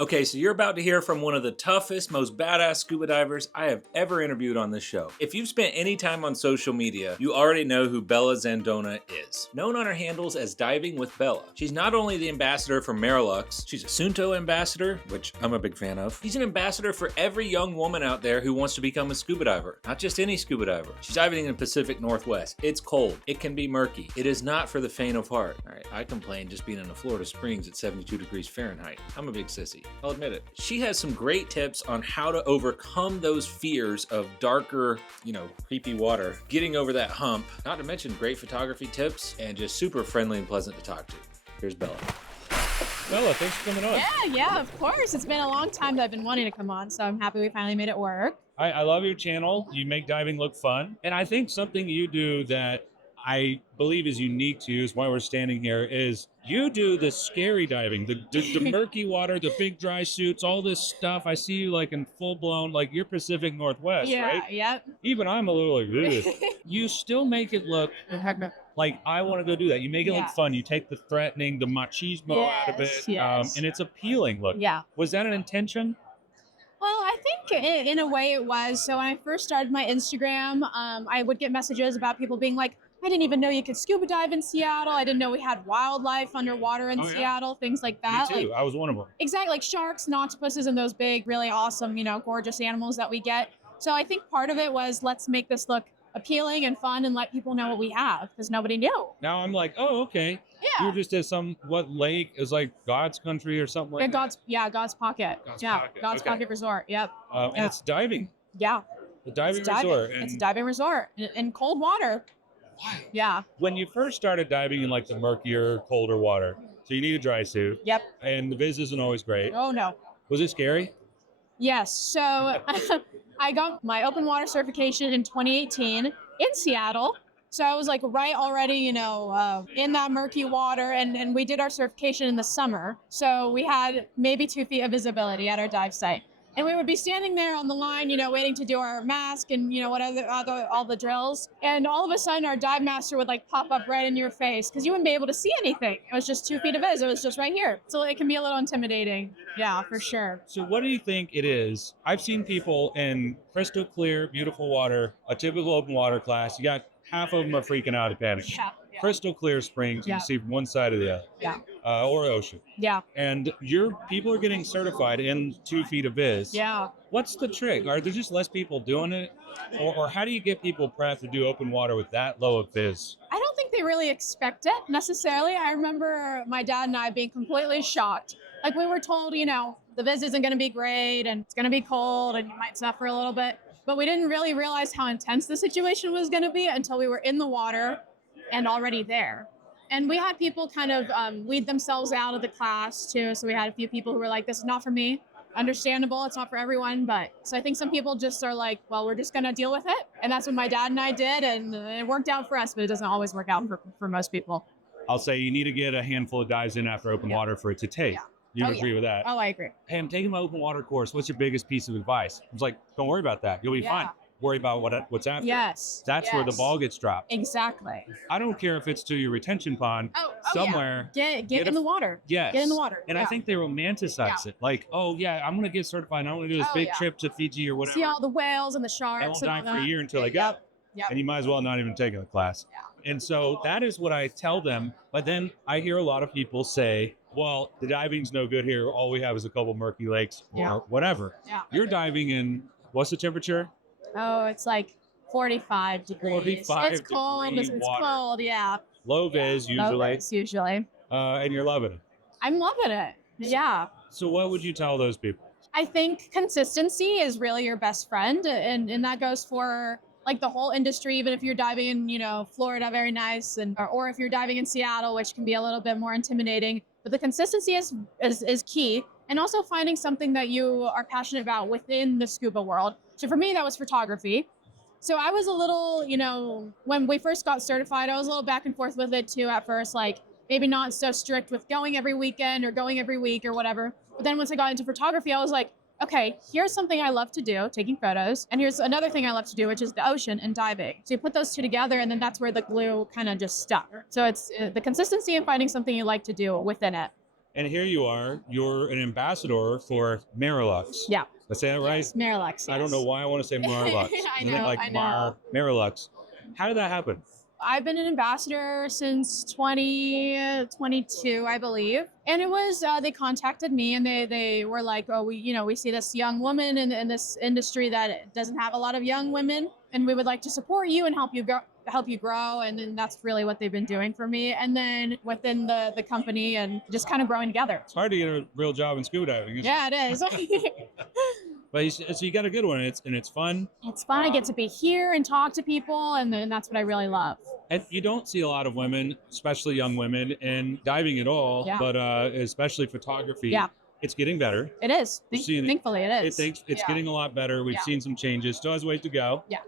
Okay, so you're about to hear from one of the toughest, most badass scuba divers I have ever interviewed on this show. If you've spent any time on social media, you already know who Bella Zandoná is. Known on her handles as Diving with Bella. She's not only the ambassador for Marelux, she's a Sunto ambassador, which I'm a big fan of. She's an ambassador for every young woman out there who wants to become a scuba diver. Not just any scuba diver. She's diving in the Pacific Northwest. It's cold. It can be murky. It is not for the faint of heart. Alright, I complain just being in the Florida Springs at 72 degrees Fahrenheit. I'm a big sissy. I'll admit it. She has some great tips on how to overcome those fears of darker, creepy water, getting over that hump, not to mention great photography tips, and just super friendly and pleasant to talk to. Here's Bella. Bella, thanks for coming on. Yeah, of course. It's been a long time that I've been wanting to come on, so I'm happy we finally made it work. I love your channel. You make diving look fun. And I think something you do that I believe is unique to you, is why we're standing here, is you do the scary diving, the murky water, the big dry suits, all this stuff. I see you like in full blown, like you're Pacific Northwest, right? Yeah. Even I'm a little like, ugh. You still make it look like I want to go do that. You make it look fun. You take the threatening, the machismo out of it, and it's appealing. Look, was that an intention? Well, I think in a way it was. So when I first started my Instagram, I would get messages about people being like, I didn't even know you could scuba dive in Seattle. I didn't know we had wildlife underwater in Seattle, things like that. Me too. I was one of them. Exactly, like sharks and octopuses and those big, really awesome, gorgeous animals that we get. So I think part of it was, let's make this look appealing and fun and let people know what we have, because nobody knew. Now I'm like, oh, okay. Yeah. You're just at what lake is like God's country or something like God's Pocket. God's Pocket Resort. Yep. And it's diving. Yeah. The diving resort. It's a diving resort in cold water. Why? Yeah. When you first started diving in like the murkier, colder water, so you need a dry suit. Yep. And the viz isn't always great. Oh no. Was it scary? Yes. So I got my open water certification in 2018 in Seattle. So I was like right already, in that murky water, and we did our certification in the summer. So we had maybe 2 feet of visibility at our dive site. And we would be standing there on the line, waiting to do our mask and, all the drills. And all of a sudden, our dive master would like pop up right in your face because you wouldn't be able to see anything. It was just 2 feet of viz. It was just right here. So it can be a little intimidating. Yeah, for sure. So what do you think it is? I've seen people in crystal clear, beautiful water, a typical open water class. You got half of them are freaking out at panic. Yeah. Crystal clear springs, you can see one side of the other. Yeah. Or ocean. Yeah. And people are getting certified in 2 feet of viz. Yeah. What's the trick? Are there just less people doing it? Or how do you get people prepped to do open water with that low of viz? I don't think they really expect it necessarily. I remember my dad and I being completely shocked. Like we were told, the viz isn't going to be great and it's going to be cold and you might suffer a little bit. But we didn't really realize how intense the situation was going to be until we were in the water and already there. And we had people kind of weed themselves out of the class too. So we had a few people who were like, this is not for me. Understandable, it's not for everyone. But so I think some people just are like, well, we're just gonna deal with it. And that's what my dad and I did. And it worked out for us, but it doesn't always work out for most people. I'll say you need to get a handful of dives in after open water for it to take. Yeah. You agree with that? Oh, I agree. Hey, I'm taking my open water course. What's your biggest piece of advice? I was like, don't worry about that. You'll be fine. Worry about what's after. Yes. That's where the ball gets dropped. Exactly. I don't care if it's to your retention pond somewhere. Yeah. Get in the water. Yes. Get in the water. And I think they romanticize it. Like, oh yeah, I'm gonna get certified and I'm gonna do this big trip to Fiji or whatever. See all the whales and the sharks. I won't dive for a year until I get. Yep. And you might as well not even take the class. Yeah. And so that is what I tell them. But then I hear a lot of people say, well, the diving's no good here. All we have is a couple murky lakes or whatever. Yeah. You're diving in, what's the temperature? Oh, it's like 45 degrees. 45 It's cold. degree It's water. cold, yeah. Low viz usually. Low viz, usually. And you're loving it. I'm loving it. Yeah. So what would you tell those people? I think consistency is really your best friend. And that goes for like the whole industry, even if you're diving in, Florida, very nice. Or if you're diving in Seattle, which can be a little bit more intimidating. But the consistency is key. And also finding something that you are passionate about within the scuba world. So for me, that was photography. So I was a little, when we first got certified, I was a little back and forth with it too at first, like maybe not so strict with going every weekend or going every week or whatever. But then once I got into photography, I was like, okay, here's something I love to do, taking photos. And here's another thing I love to do, which is the ocean and diving. So you put those two together and then that's where the glue kind of just stuck. So it's the consistency and finding something you like to do within it. And here you are. You're an ambassador for Marelux. Yeah. Did I say that right? Yes, Marelux. I don't know yes. why I want to say Marelux. I Isn't it know, like I know. Marelux. How did that happen? I've been an ambassador since 2022, I believe. And it was, they contacted me and they were like, oh, we see this young woman in this industry that doesn't have a lot of young women. And we would like to support you and help you grow. And then that's really what they've been doing for me. And then within the company and just kind of growing together. It's hard to get a real job in scuba diving. Isn't Yeah, it is. But so you got a good one, and it's fun. It's fun. I get to be here and talk to people, and then that's what I really love. And you don't see a lot of women, especially young women, in diving at all. Yeah. But especially photography. Yeah. It's getting better. It is. Thankfully, it is. It's getting a lot better. We've seen some changes. Still has ways to go. Yeah.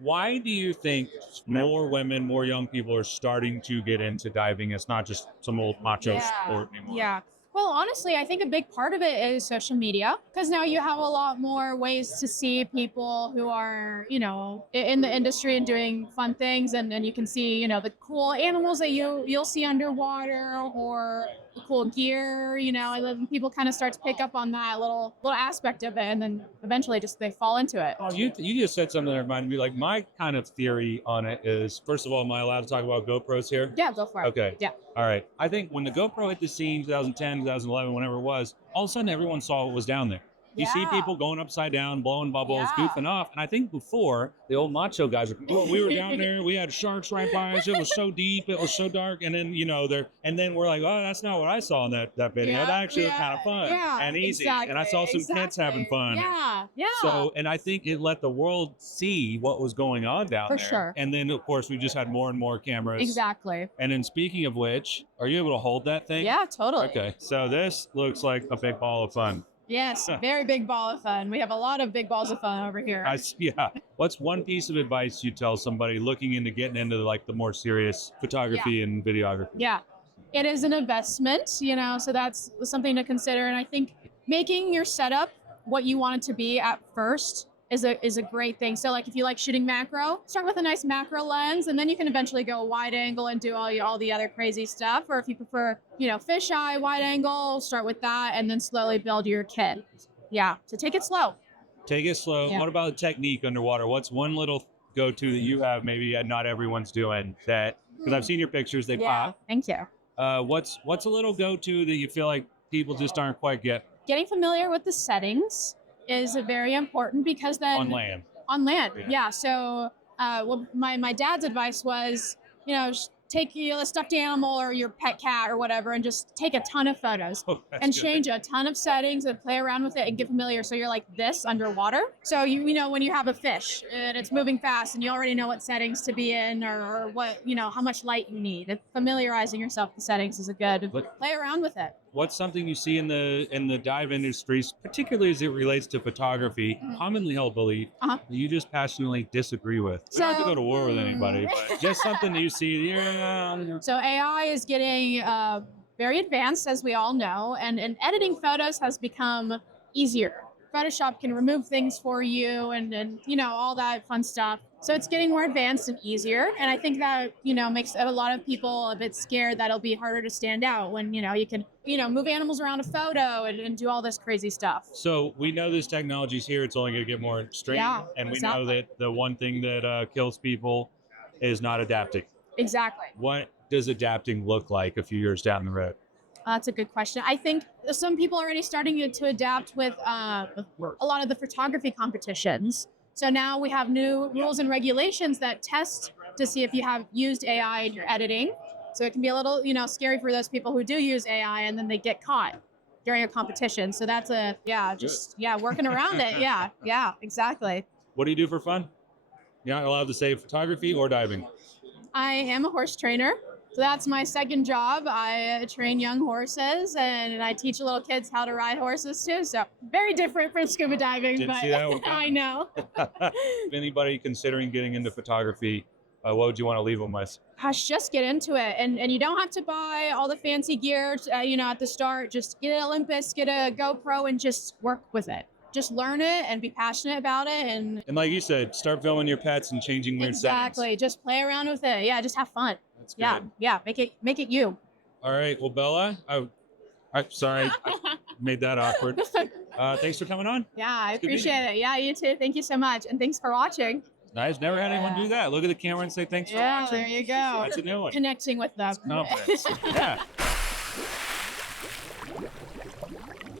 Why do you think more women, more young people are starting to get into diving? It's not just some old macho sport anymore. Yeah. Well, honestly, I think a big part of it is social media, because now you have a lot more ways to see people who are, in the industry and doing fun things, and you can see, the cool animals that you'll see underwater, or the cool gear, and then people kind of start to pick up on that little aspect of it, and then eventually they fall into it. Oh, you just said something that reminded me. Like, my kind of theory on it is, first of all, am I allowed to talk about GoPros here? Yeah, go for it. Okay. Yeah. All right. I think when the GoPro hit the scene, 2010, 2011, whenever it was, all of a sudden everyone saw what was down there. You see people going upside down, blowing bubbles, goofing off. And I think before, the old macho guys were, we were down there, we had sharks right by us, it was so deep, it was so dark. And then, and then we're like, oh, that's not what I saw in that video. That actually was kind of fun and easy. Exactly, and I saw some kids having fun. Yeah. So, and I think it let the world see what was going on down there. For sure. And then, of course, we just had more and more cameras. Exactly. And then speaking of which, are you able to hold that thing? Yeah, totally. Okay. So this looks like a big ball of fun. Yes, very big ball of fun. We have a lot of big balls of fun over here. Yeah. What's one piece of advice you tell somebody looking into getting into like the more serious photography and videography? Yeah. It is an investment, so that's something to consider. And I think making your setup what you want it to be at first is a great thing. So like if you like shooting macro, start with a nice macro lens, and then you can eventually go wide angle and do all the other crazy stuff. Or if you prefer, fisheye, wide angle, start with that and then slowly build your kit. Yeah, so take it slow. Take it slow. Yeah. What about the technique underwater? What's one little go-to that you have maybe not everyone's doing that, because I've seen your pictures, they pop. Thank you. What's a little go-to that you feel like people just aren't quite getting familiar with the settings is very important, because then on land, yeah. So my dad's advice was, take a stuffed animal or your pet cat or whatever and just take a ton of photos and change a ton of settings and play around with it and get familiar. So you're like this underwater. So you know when you have a fish and it's moving fast and you already know what settings to be in, or what, how much light you need. Familiarizing yourself with the settings is a good play around with it. What's something you see in the dive industries, particularly as it relates to photography, commonly held belief that you just passionately disagree with? You don't have to go to war with anybody, but just something that you see. So AI is getting very advanced, as we all know, and editing photos has become easier. Photoshop can remove things for you and all that fun stuff. So it's getting more advanced and easier. And I think that, makes a lot of people a bit scared that it'll be harder to stand out when, you can, move animals around a photo and do all this crazy stuff. So we know this technology's here. It's only going to get more extreme. Yeah, and we know that the one thing that kills people is not adapting. Exactly. What does adapting look like a few years down the road? That's a good question. I think some people are already starting to adapt with a lot of the photography competitions. So now we have new rules and regulations that test to see if you have used AI in your editing. So it can be a little, scary for those people who do use AI and then they get caught during a competition. So that's working around it. Yeah, exactly. What do you do for fun? You're not allowed to say photography or diving. I am a horse trainer. So that's my second job. I train young horses and I teach little kids how to ride horses too. So very different from scuba diving. Didn't see that one. I know. If anybody considering getting into photography, what would you want to leave them with? Gosh, just get into it. And you don't have to buy all the fancy gear, at the start. Just get an Olympus, get a GoPro, and just work with it. Just learn it and be passionate about it. And like you said, start filming your pets and changing weird settings. Exactly. Just play around with it. Yeah, just have fun. That's good. Yeah. Make it you. All right. Well, Bella, All right, sorry, I made that awkward. Thanks for coming on. Yeah, I It's good meeting appreciate it. Yeah, you too. Thank you so much. And thanks for watching. Nice. Never had anyone do that. Look at the camera and say thanks for Yeah, watching. there you go. That's a new one. Connecting with them. Confidence. Yeah.